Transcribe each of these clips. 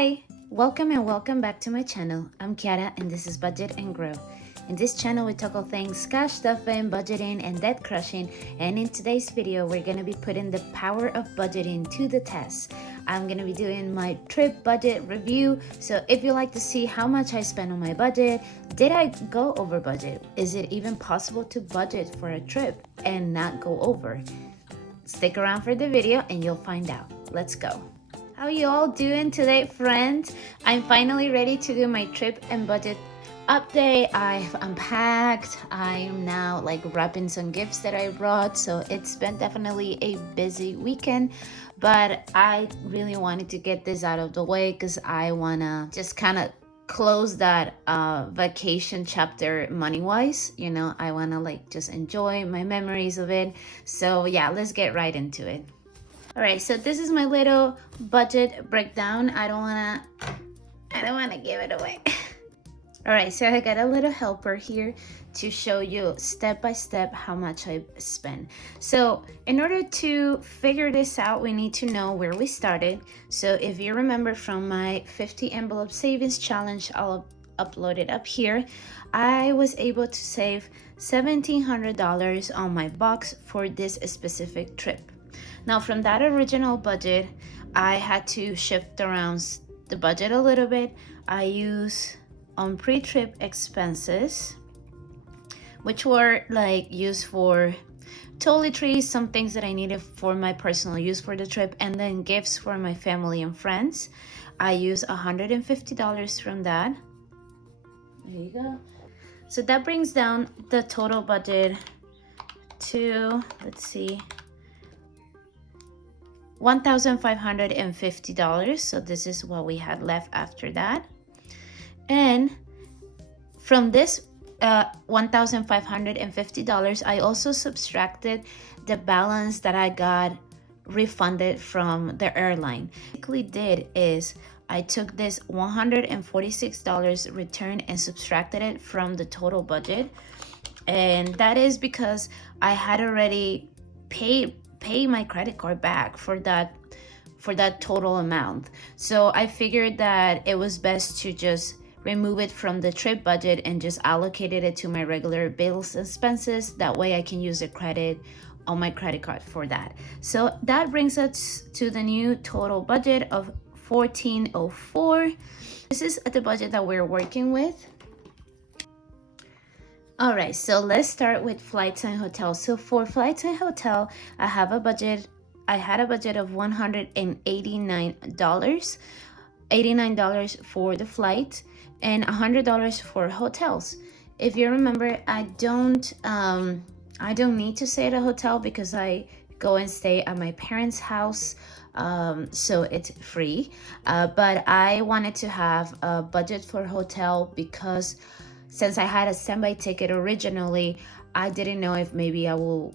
Hi, welcome and welcome back to my channel. I'm Kiara and this is Budget and Grow. In this channel we tackle things cash stuffing, budgeting, and debt crushing, and in today's video we're going to be putting the power of budgeting to the test. I'm going to be doing my trip budget review, so if you like to see how much I spent on my budget, did I go over budget? Is it even possible to budget for a trip and not go over? Stick around for the video and you'll find out. Let's go. How you all doing today, friends? I'm finally ready to do my trip and budget update. I've unpacked. I'm now wrapping some gifts that I brought. So it's been definitely a busy weekend, but I really wanted to get this out of the way because I wanna just kind of close that vacation chapter money-wise. I wanna just enjoy my memories of it. So yeah, let's get right into it. All right, so this is my little budget breakdown. I don't wanna give it away. All right, so I got a little helper here to show you step by step how much I spent. So in order to figure this out, we need to know where we started. So if you remember from my 50 envelope savings challenge, I'll upload it up here. I was able to save $1,700 on my box for this specific trip. Now from that original budget, I had to shift around the budget a little bit. I use on pre-trip expenses, which were used for toiletries, some things that I needed for my personal use for the trip, and then gifts for my family and friends. I used $150 from that. There you go. So that brings down the total budget to, let's see, $1,550. So this is what we had left after that. And from this $1,550, I also subtracted the balance that I got refunded from the airline. What I did is I took this $146 return and subtracted it from the total budget. And that is because I had already pay my credit card back for that total amount. So I figured that it was best to just remove it from the trip budget and just allocated it to my regular bills and expenses. That way I can use the credit on my credit card for that. So that brings us to the new total budget of $1,404. This is the budget that we're working with. All right, so let's start with flights and hotels. So for flights and hotel, I had a budget of $189, $89 for the flight, and $100 for hotels. If you remember, I don't need to stay at a hotel because I go and stay at my parents' house, so it's free. But I wanted to have a budget for hotel because since I had a standby ticket originally, I didn't know if maybe I will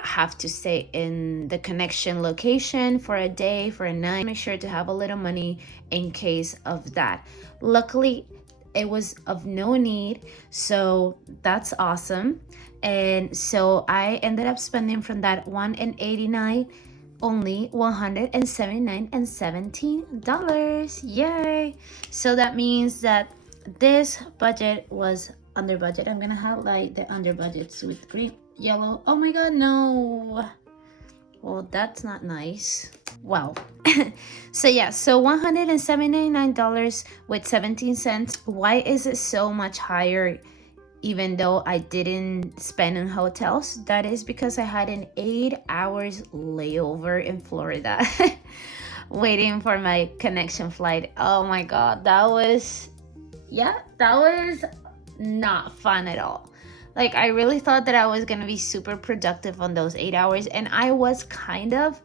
have to stay in the connection location for a day, for a night. Make sure to have a little money in case of that. Luckily, it was of no need, so that's awesome. And so I ended up spending from that $189 only $179.17. Yay! So that means that this budget was under budget. I'm gonna highlight the under budgets with green, yellow. Oh my god, no. Well, that's not nice. Wow. So yeah, so $179 with 17 cents. Why is it so much higher even though I didn't spend on hotels? That is because I had an 8 hours layover in Florida waiting for my connection flight. Oh my god, that was not fun at all. I really thought that I was gonna be super productive on those 8 hours, and I was kind of,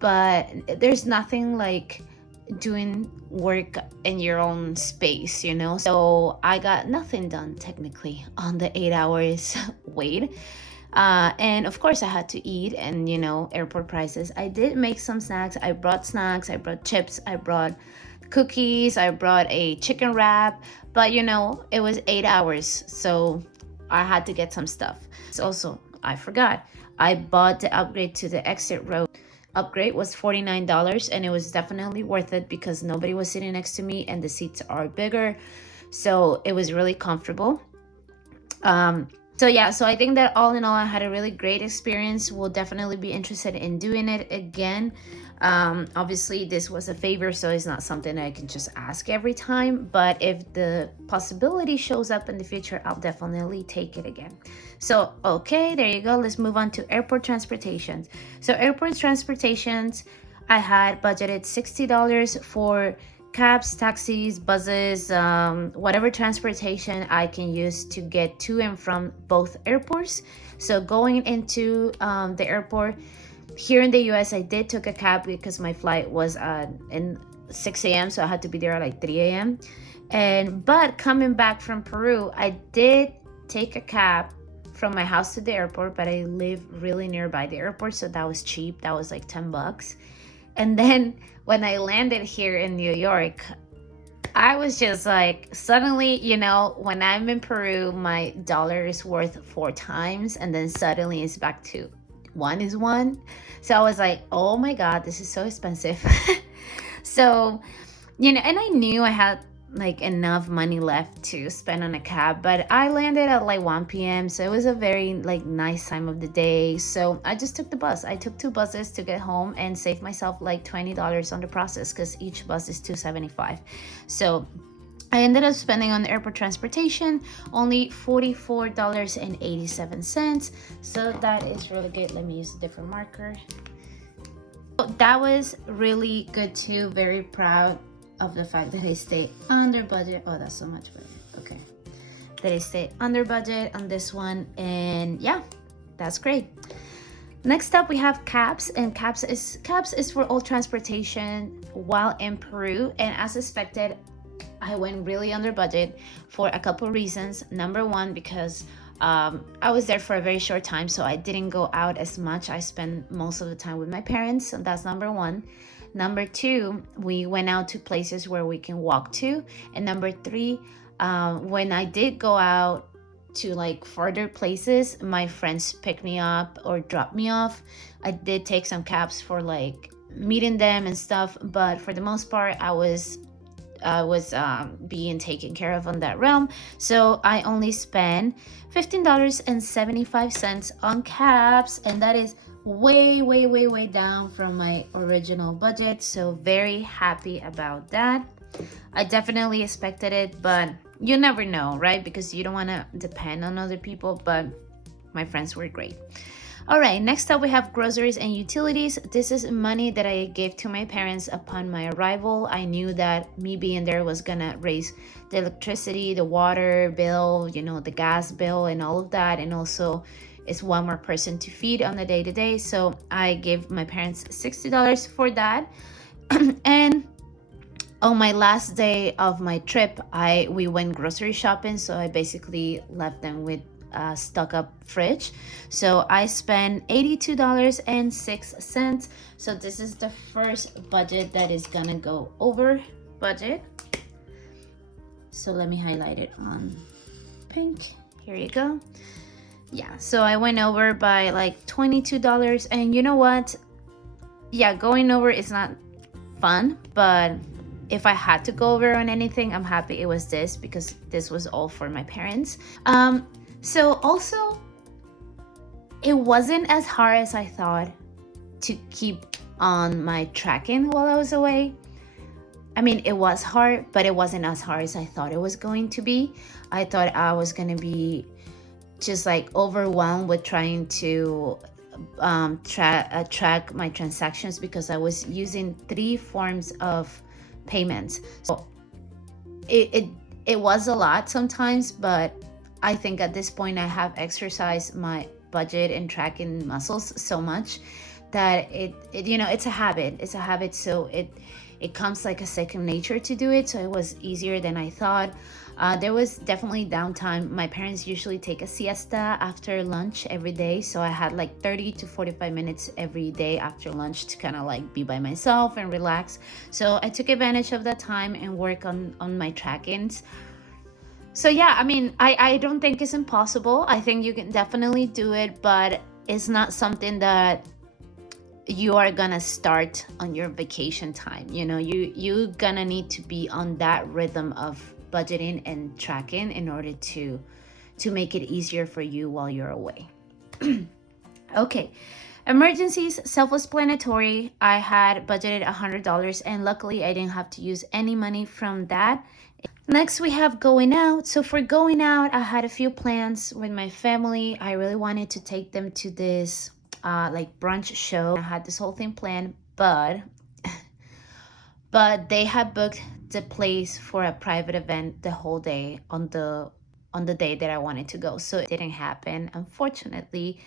but there's nothing like doing work in your own space, so I got nothing done technically on the 8 hours wait. And of course I had to eat, and airport prices. I did make some snacks. I brought chips, I brought cookies, I brought a chicken wrap, but it was 8 hours, so I had to get some stuff. Also, I forgot, I bought the upgrade to the exit row. upgrade was $49, and it was definitely worth it because nobody was sitting next to me and the seats are bigger. So it was really comfortable. Um, so yeah, so I think that all in all, I had a really great experience. Will definitely be interested in doing it again. Obviously, this was a favor, so it's not something I can just ask every time. But if the possibility shows up in the future, I'll definitely take it again. So, okay, there you go. Let's move on to airport transportations. So, airport transportations, I had budgeted $60 for cabs, taxis, buses, whatever transportation I can use to get to and from both airports. So going into the airport here in the US, I did took a cab because my flight was in 6 a.m. So I had to be there at like 3 a.m. But coming back from Peru, I did take a cab from my house to the airport, but I live really nearby the airport, so that was cheap. That was like $10. And then when I landed here in New York, I was just like, suddenly, when I'm in Peru, my dollar is worth 4 times, and then suddenly it's back to one is one. So I was like, oh my God, this is so expensive. So, and I knew I had like enough money left to spend on a cab, but I landed at like 1 p.m. So it was a very like nice time of the day. So I just took the bus. I took 2 buses to get home and saved myself like $20 on the process because each bus is $2.75. So I ended up spending on airport transportation only $44.87. So that is really good. Let me use a different marker. That was really good too. Very proud of the fact that I stayed under budget. Oh, that's so much better. Okay. That I stayed under budget on this one. And yeah, that's great. Next up, we have cabs, and cabs is for all transportation while in Peru. And as expected, I went really under budget for a couple reasons. Number one, because I was there for a very short time, so I didn't go out as much. I spent most of the time with my parents, so that's number one. Number two, we went out to places where we can walk to. And number three, when I did go out to like further places, my friends picked me up or dropped me off. I did take some cabs for like meeting them and stuff, but for the most part, I was being taken care of on that realm. So I only spent $15.75 on cabs, and that is way down from my original budget. So very happy about that. I definitely expected it, but you never know, right? Because you don't want to depend on other people, but my friends were great. All right, next up we have groceries and utilities. This is money that I gave to my parents upon my arrival. I knew that me being there was gonna raise the electricity, the water bill, the gas bill and all of that. And also it's one more person to feed on the day-to-day. So I gave my parents $60 for that. And on my last day of my trip, we went grocery shopping. So I basically left them with stock up fridge. So I spent $82.06. So this is the first budget that is gonna go over budget. So let me highlight it on pink. Here you go. Yeah, so I went over by like $22. And you know what? Yeah, going over is not fun, but if I had to go over on anything, I'm happy it was this, because this was all for my parents. So also, it wasn't as hard as I thought to keep on my tracking while I was away. I mean, it was hard, but it wasn't as hard as I thought it was going to be. I thought I was going to be just like overwhelmed with trying to track my transactions, because I was using 3 forms of payments. So it was a lot sometimes, but I think at this point I have exercised my budget and tracking muscles so much that it's a habit. So it comes like a second nature to do it. So it was easier than I thought. There was definitely downtime. My parents usually take a siesta after lunch every day. So I had like 30 to 45 minutes every day after lunch to kind of like be by myself and relax. So I took advantage of that time and work on my trackings. So yeah, I mean, I don't think it's impossible. I think you can definitely do it, but it's not something that you are gonna start on your vacation time. You know, you gonna need to be on that rhythm of budgeting and tracking in order to make it easier for you while you're away. Okay. Emergencies, self-explanatory. I had budgeted $100 and luckily I didn't have to use any money from that. Next, we have going out. So for going out, I had a few plans with my family. I really wanted to take them to this like brunch show. I had this whole thing planned, but they had booked the place for a private event the whole day on the day that I wanted to go. So it didn't happen, unfortunately.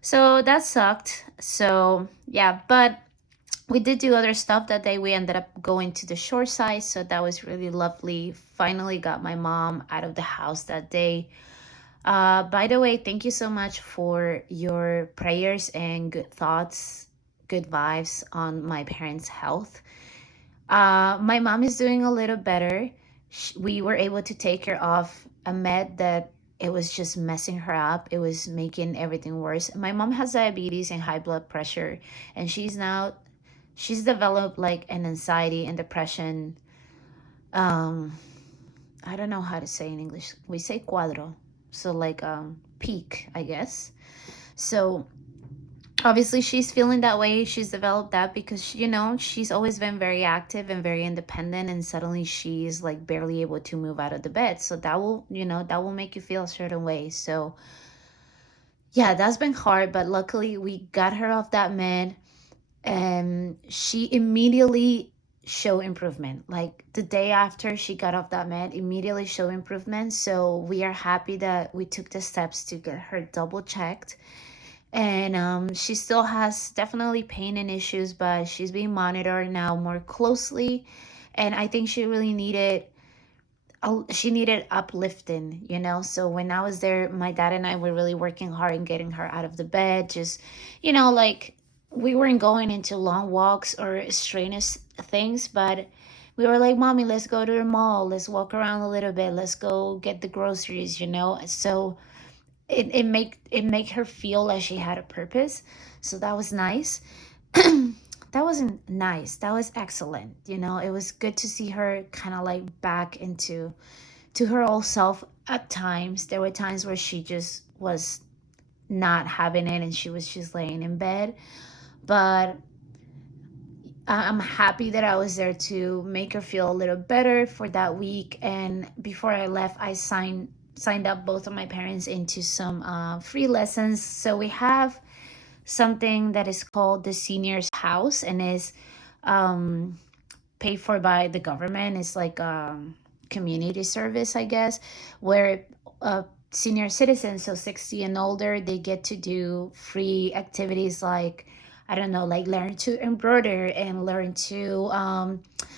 So that sucked. So yeah, but we did do other stuff that day. We ended up going to the shore side, so that was really lovely. Finally got my mom out of the house that day. By the way, thank you so much for your prayers and good thoughts, good vibes on my parents' health. My mom is doing a little better. We were able to take her off a med that it was just messing her up. It was making everything worse. My mom has diabetes and high blood pressure, and she's developed like an anxiety and depression. Um, I don't know how to say in English. We say cuadro, so like peak, I guess. So obviously she's feeling that way. She's developed that because you know she's always been very active and very independent, and suddenly she's like barely able to move out of the bed. So that will, you know, that will make you feel a certain way. So yeah, that's been hard, but luckily we got her off that med and she immediately showed improvement. Like the day after she got off that med, immediately showed improvement. So we are happy that we took the steps to get her double checked. And she still has definitely pain and issues, but she's being monitored now more closely. And I think she really needed she needed uplifting, you know. So when I was there, my dad and I were really working hard in getting her out of the bed. Just, you know, like we weren't going into long walks or strenuous things, but we were like, mommy, let's go to the mall, let's walk around a little bit, let's go get the groceries, you know. So it make her feel like she had a purpose. So that was nice. That wasn't nice, that was excellent. You know, it was good to see her kind of like back into to her old self. At times there were times where she just was not having it and she was just laying in bed, but I'm happy that I was there to make her feel a little better for that week. And before I left, I signed up both of my parents into some free lessons. So we have something that is called the seniors house and is um, paid for by the government. It's like community service, I guess, where senior citizens, so 60 and older, they get to do free activities like, I don't know, like learn to embroider and learn to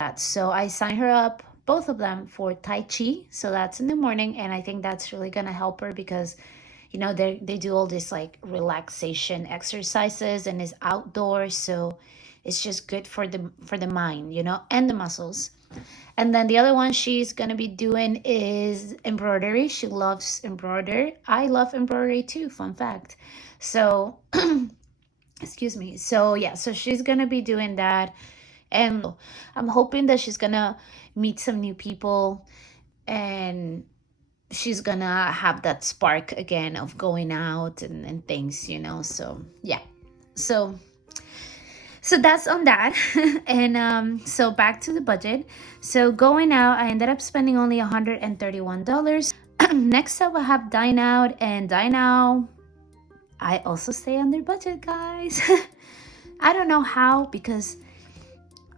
that. So I signed her up, both of them, for Tai Chi. So that's in the morning, and I think that's really gonna help her because you know they do all this like relaxation exercises and it's outdoors, so it's just good for the mind, you know, and the muscles. And then the other one she's gonna be doing is embroidery. She loves embroidery. I love embroidery too, fun fact. So excuse me. So yeah, so she's gonna be doing that, and I'm hoping that she's gonna meet some new people and she's gonna have that spark again of going out and things, you know. So yeah. So so that's on that. And so back to the budget. So going out, I ended up spending only $131. Next up I have dine out, and dine out I also stay under budget, guys. I don't know how, because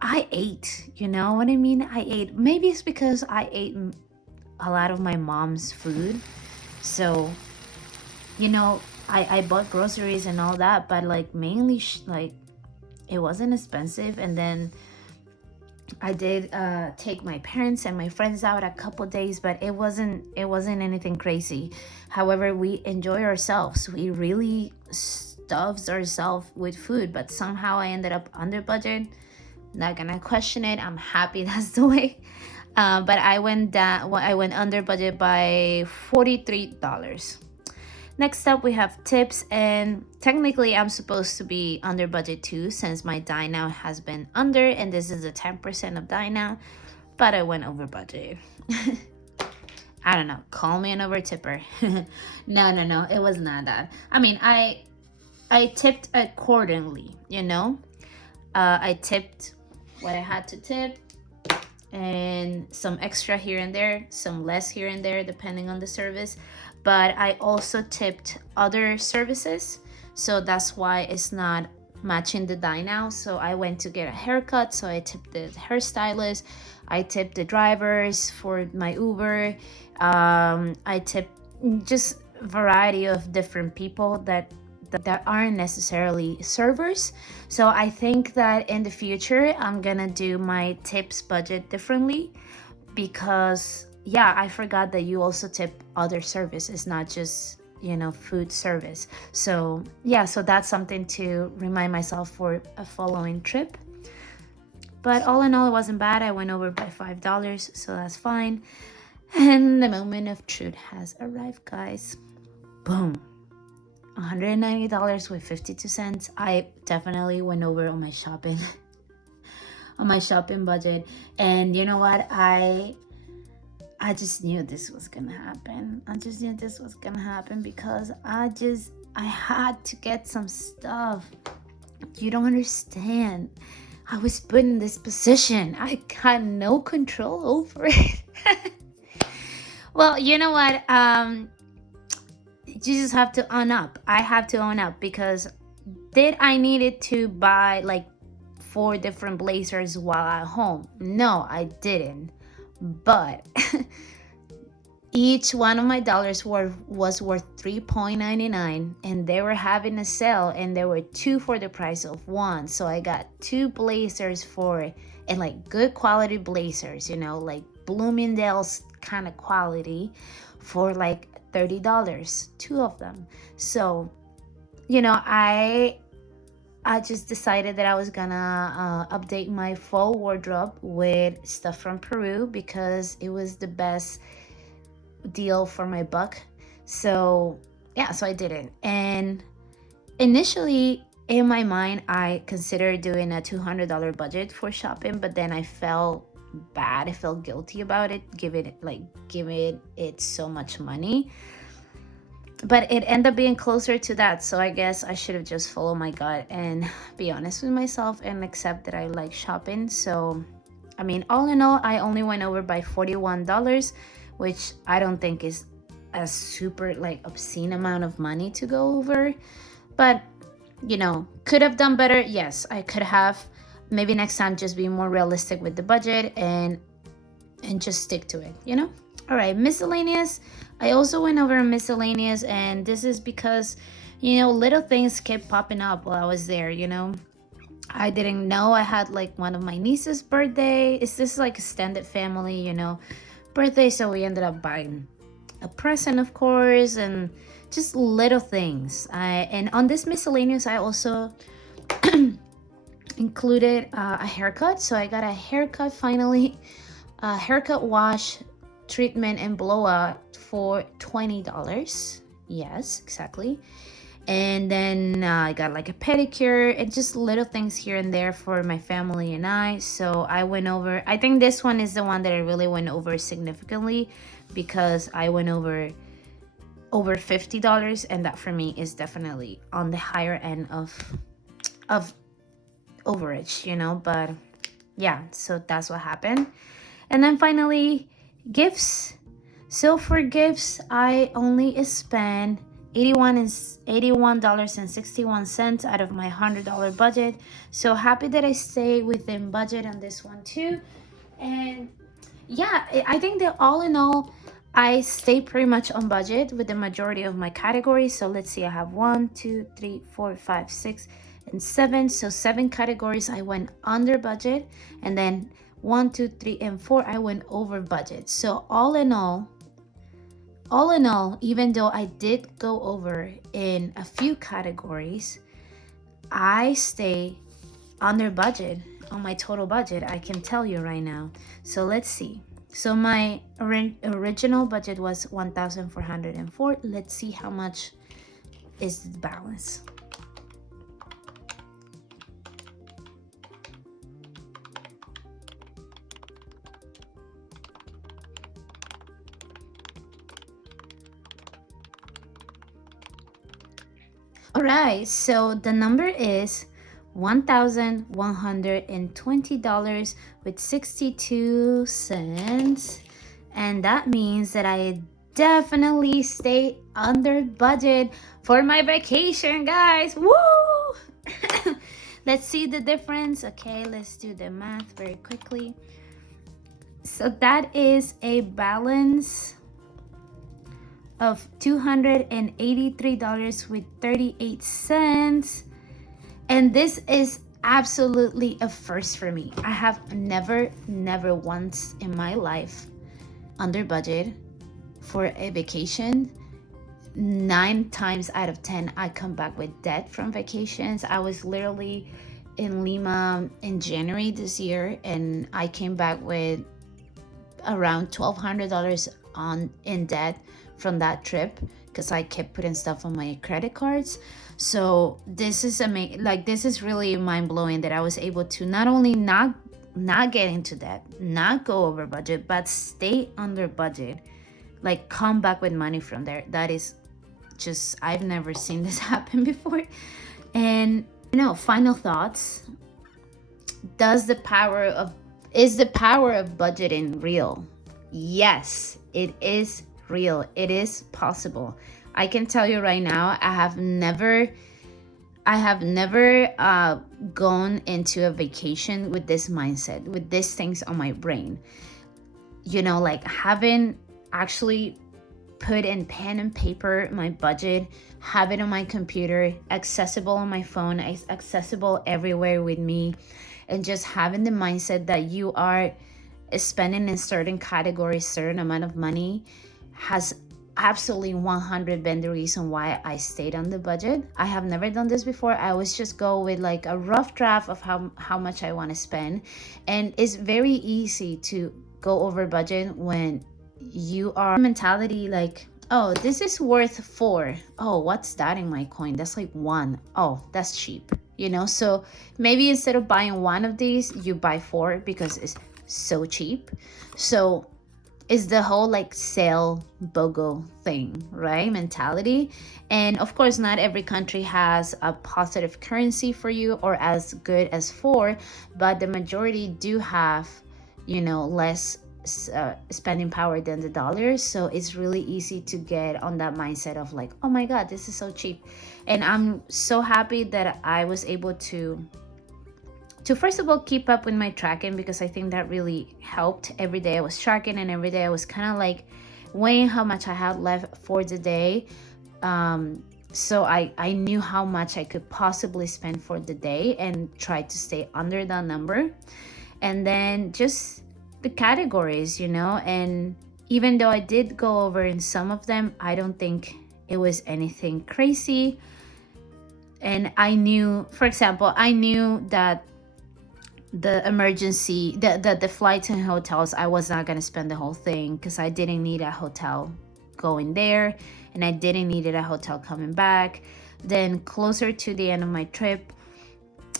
I ate, you know what I mean? I ate. Maybe it's because I ate a lot of my mom's food. So, you know, I bought groceries and all that, but like mainly like it wasn't expensive. And then I did take my parents and my friends out a couple days, but it wasn't anything crazy. However, we enjoy ourselves. We really stuffs ourselves with food, but somehow I ended up under budget. Not gonna question it. I'm happy that's the way. But I went down. I went under budget by $43. Next up, we have tips, and technically I'm supposed to be under budget too, since my dine out has been under, and this is a 10% of dine out, but I went over budget. I don't know, call me an over tipper. No, it was not that. I mean, I tipped accordingly, you know. I tipped what I had to tip, and some extra here and there, some less here and there, depending on the service. But I also tipped other services, so that's why it's not matching the dine out. So I went to get a haircut, so I tipped the hairstylist, I tipped the drivers for my Uber, I tipped just variety of different people that aren't necessarily servers. So I think that in the future I'm gonna do my tips budget differently, because yeah, I forgot that you also tip other services, not just, you know, food service. So yeah, so that's something to remind myself for a following trip. But all in all, it wasn't bad. I went over by $5, so that's fine. And the moment of truth has arrived, guys. Boom. $190 with 52 cents. I definitely went over on my shopping on my shopping budget. And you know what? I just knew this was gonna happen. I just knew this was gonna happen because I had to get some stuff. You don't understand. I was put in this position. I had no control over it. Well, you know what? You just have to own up. I have to own up, because did I needed to buy like 4 different blazers while at home? No, I didn't. But each one of my dollars was worth $3.99, and they were having a sale, and there were 2 for the price of 1. So I got 2 blazers and like good quality blazers, you know, like Bloomingdale's kind of quality, for like $30, 2 of them. So, you know, I just decided that I was gonna update my fall wardrobe with stuff from Peru, because it was the best deal for my buck. So yeah, so I did it. And initially in my mind, I considered doing a $200 budget for shopping, but then I felt bad. I felt guilty about it, giving it so much money. But it ended up being closer to that. So I guess I should have just followed my gut and be honest with myself and accept that I like shopping. So I mean, all in all, I only went over by $41, which I don't think is a super like obscene amount of money to go over. But you know, could have done better. Yes, I could have. Maybe next time just be more realistic with the budget and just stick to it, you know? All right, miscellaneous. I also went over miscellaneous, and this is because, you know, little things kept popping up while I was there, you know? I didn't know I had like one of my niece's birthday. It's this like extended family, you know, birthday. So we ended up buying a present, of course, and just little things. And on this miscellaneous, I also included a haircut. So I got a haircut finally, a haircut wash, treatment, and blowout for $20. Yes, exactly. And then I got like a pedicure and just little things here and there for my family and I. So I went over, I think this one is the one that I really went over significantly, because I went over $50, and that for me is definitely on the higher end of overage, you know. But yeah, so that's what happened. And then finally, gifts. So for gifts, I only spent $81.61 out of my $100 budget. So happy that I stay within budget on this one too. And yeah, I think that all in all, I stay pretty much on budget with the majority of my categories. So let's see, I have 1, 2, 3, 4, 5, 6, and 7. So 7 categories I went under budget, and then 1, 2, 3, and 4 I went over budget. So all in all, even though I did go over in a few categories, I stay under budget on my total budget, I can tell you right now. So let's see. So my original budget was $1,404. Let's see how much is the balance. All right, so the number is $1,120 with 62 cents. And that means that I definitely stay under budget for my vacation, guys. Woo! Let's see the difference. Okay, let's do the math very quickly. So that is a balance of $283 with 38 cents. And this is absolutely a first for me. I have never once in my life under budget for a vacation. 9 times out of 10, I come back with debt from vacations. I was literally in Lima in January this year, and I came back with around $1,200 in debt from that trip because I kept putting stuff on my credit cards. So this is amazing. Like, this is really mind-blowing that I was able to not only not get into debt, not go over budget, but stay under budget, like come back with money from there. That is just, I've never seen this happen before. And final thoughts. Is the power of budgeting real? Yes, it is real. It is possible. I can tell you right now, I have never gone into a vacation with this mindset, with these things on my brain. Like having actually put in pen and paper my budget, have it on my computer, accessible on my phone, accessible everywhere with me, and just having the mindset that you are spending in certain categories certain amount of money has absolutely 100 been the reason why I stayed on the budget. I have never done this before. I always just go with like a rough draft of how much I want to spend, and it's very easy to go over budget when you are mentality like, oh, this is worth 4. Oh, what's that in my coin? That's like 1. Oh, that's cheap. So maybe instead of buying 1 of these, you buy 4 because it's so cheap. So it's the whole like sale BOGO thing, right? Mentality. And of course, not every country has a positive currency for you or as good as 4, but the majority do have, less spending power than the dollars. So it's really easy to get on that mindset of like, oh my God, this is so cheap. And I'm so happy that I was able to first of all keep up with my tracking, because I think that really helped. Every day I was tracking, and every day I was kind of like weighing how much I had left for the day. So I knew how much I could possibly spend for the day and try to stay under that number. And then just the categories, and even though I did go over in some of them, I don't think it was anything crazy. And I knew, for example, that the emergency, the flights and hotels, I was not going to spend the whole thing because I didn't need a hotel going there, and I didn't need a hotel coming back. Then closer to the end of my trip,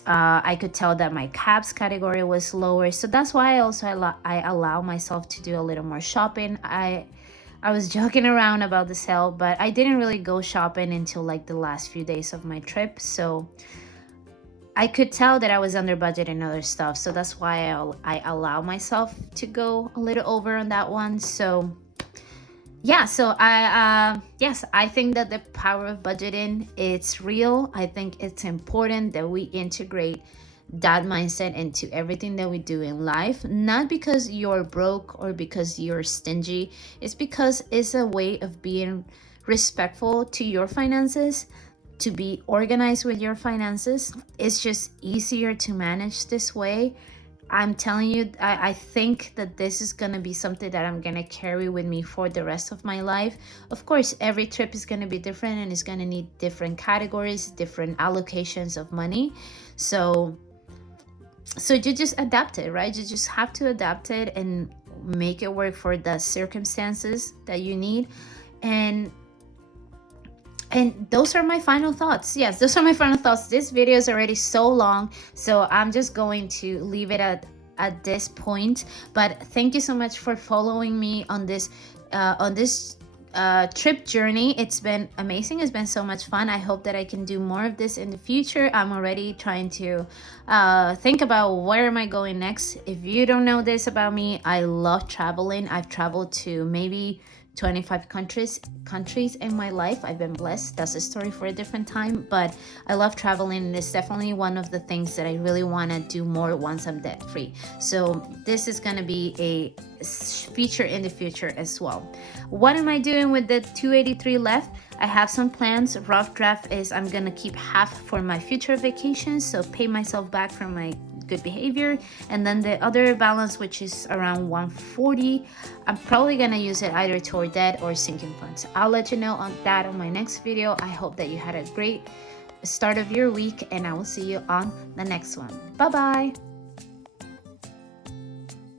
I could tell that my cabs category was lower. So that's why I allow myself to do a little more shopping. I was joking around about the sale, but I didn't really go shopping until like the last few days of my trip. So I could tell that I was under budget and other stuff. So that's why I allow myself to go a little over on that one. So yeah, so I think that the power of budgeting, it's real. I think it's important that we integrate that mindset into everything that we do in life, not because you're broke or because you're stingy. It's because it's a way of being respectful to your finances, to be organized with your finances. It's just easier to manage this way. I'm telling you, I think that this is going to be something that I'm going to carry with me for the rest of my life. Of course, every trip is going to be different, and it's going to need different categories, different allocations of money. So you just adapt it, right? You just have to adapt it and make it work for the circumstances that you need. And And those are my final thoughts. Yes, those are my final thoughts. This video is already so long, so I'm just going to leave it at this point. But thank you so much for following me on this trip journey. It's been amazing. It's been so much fun. I hope that I can do more of this in the future. I'm already trying to think about where am I going next. If you don't know this about me, I love traveling. I've traveled to maybe 25 countries in my life. I've been blessed. That's a story for a different time, but I love traveling, and it's definitely one of the things that I really want to do more once I'm debt free. So this is going to be a feature in the future as well. What am I doing with the 283 left? I have some plans. Rough draft is I'm gonna keep half for my future vacations, so pay myself back for my good behavior, and then the other balance, which is around 140, I'm probably gonna use it either toward debt or sinking funds. I'll let you know on that on my next video. I hope that you had a great start of your week, and I will see you on the next one. Bye bye.